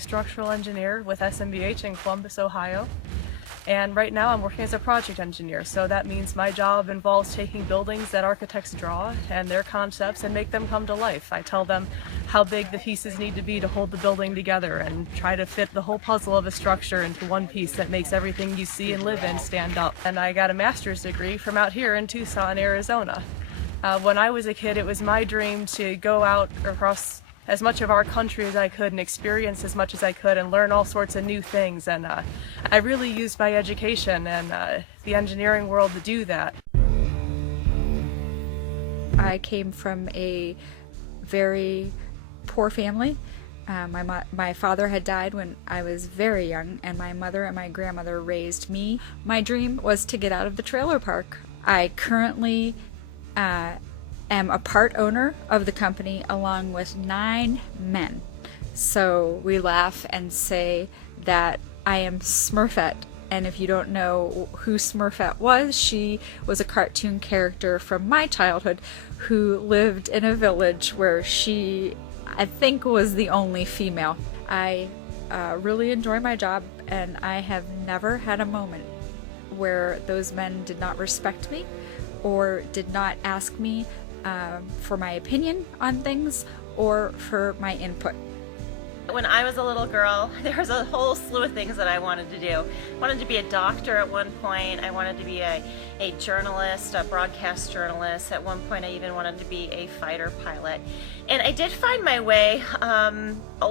structural engineer with SMBH in Columbus, Ohio. And right now I'm working as a project engineer, so that means my job involves taking buildings that architects draw and their concepts and make them come to life. I tell them how big the pieces need to be to hold the building together and try to fit the whole puzzle of a structure into one piece that makes everything you see and live in stand up. And I got a master's degree from out here in Tucson, Arizona. When I was a kid, it was my dream to go out across as much of our country as I could and experience as much as I could and learn all sorts of new things. And I really used my education and the engineering world to do that. I came from a very poor family. My father had died when I was very young, and my mother and my grandmother raised me. My dream was to get out of the trailer park. I currently am a part owner of the company along with 9 men. So we laugh and say that I am Smurfette. And if you don't know who Smurfette was, she was a cartoon character from my childhood who lived in a village where she, I think, was the only female. I really enjoy my job, and I have never had a moment where those men did not respect me or did not ask me for my opinion on things or for my input. When I was a little girl, there was a whole slew of things that I wanted to do. I wanted to be a doctor at one point. I wanted to be a journalist, a broadcast journalist. At one point I even wanted to be a fighter pilot. And I did find my way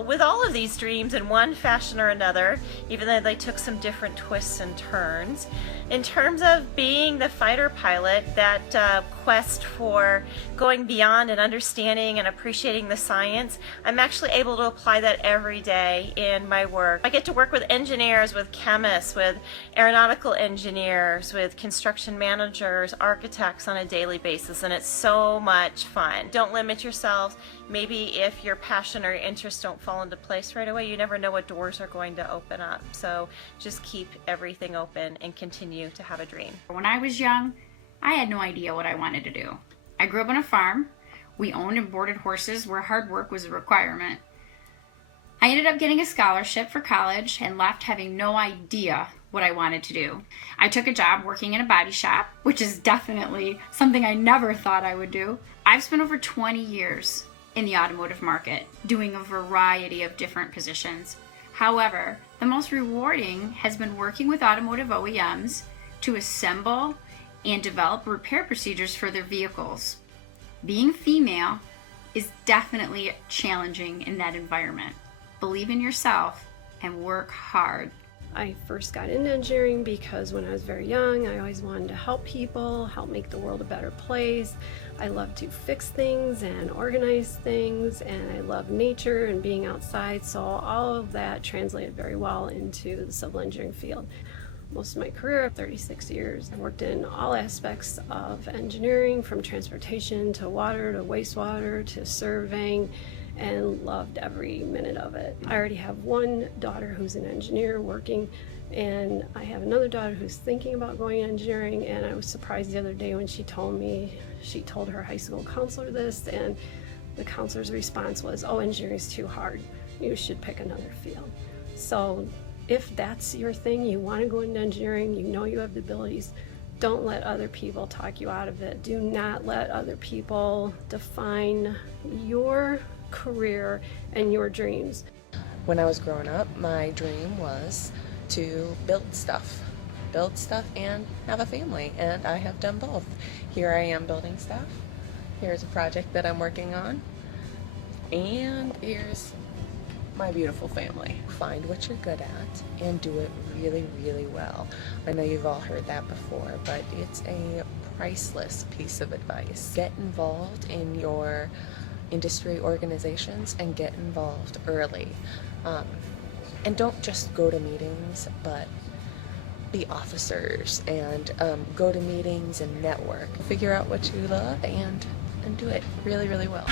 with all of these dreams in one fashion or another, even though they took some different twists and turns. In terms of being the fighter pilot, that quest for going beyond and understanding and appreciating the science, I'm actually able to apply that every day in my work. I get to work with engineers, with chemists, with aeronautical engineers, with construction managers, architects on a daily basis, and it's so much fun. Don't limit yourself. Maybe if your passion or your interests don't fall into place right away, you never know what doors are going to open up. So just keep everything open and continue to have a dream. When I was young, I had no idea what I wanted to do. I grew up on a farm. We owned and boarded horses where hard work was a requirement. I ended up getting a scholarship for college and left having no idea what I wanted to do. I took a job working in a body shop, which is definitely something I never thought I would do. I've spent over 20 years in the automotive market, doing a variety of different positions. However, the most rewarding has been working with automotive OEMs to assemble and develop repair procedures for their vehicles. Being female is definitely challenging in that environment. Believe in yourself and work hard. I first got into engineering because when I was very young, I always wanted to help people, help make the world a better place. I love to fix things and organize things, and I love nature and being outside, so all of that translated very well into the civil engineering field. Most of my career, 36 years, I've worked in all aspects of engineering, from transportation to water to wastewater to surveying, and loved every minute of it. I already have one daughter who's an engineer working, and I have another daughter who's thinking about going engineering, and I was surprised the other day when she told her high school counselor this, and the counselor's response was, "Oh, engineering's too hard. You should pick another field." So if that's your thing, you want to go into engineering, you know you have the abilities, don't let other people talk you out of it. Do not let other people define your career and your dreams. When I was growing up, my dream was to build stuff and have a family, and I have done both. Here I am building stuff. Here's a project that I'm working on, and here's my beautiful family. Find what you're good at and do it really, really well. I know you've all heard that before, but it's a priceless piece of advice. Get involved in your industry organizations and get involved early. And don't just go to meetings, but be officers and go to meetings and network. Figure out what you love and do it really, really well.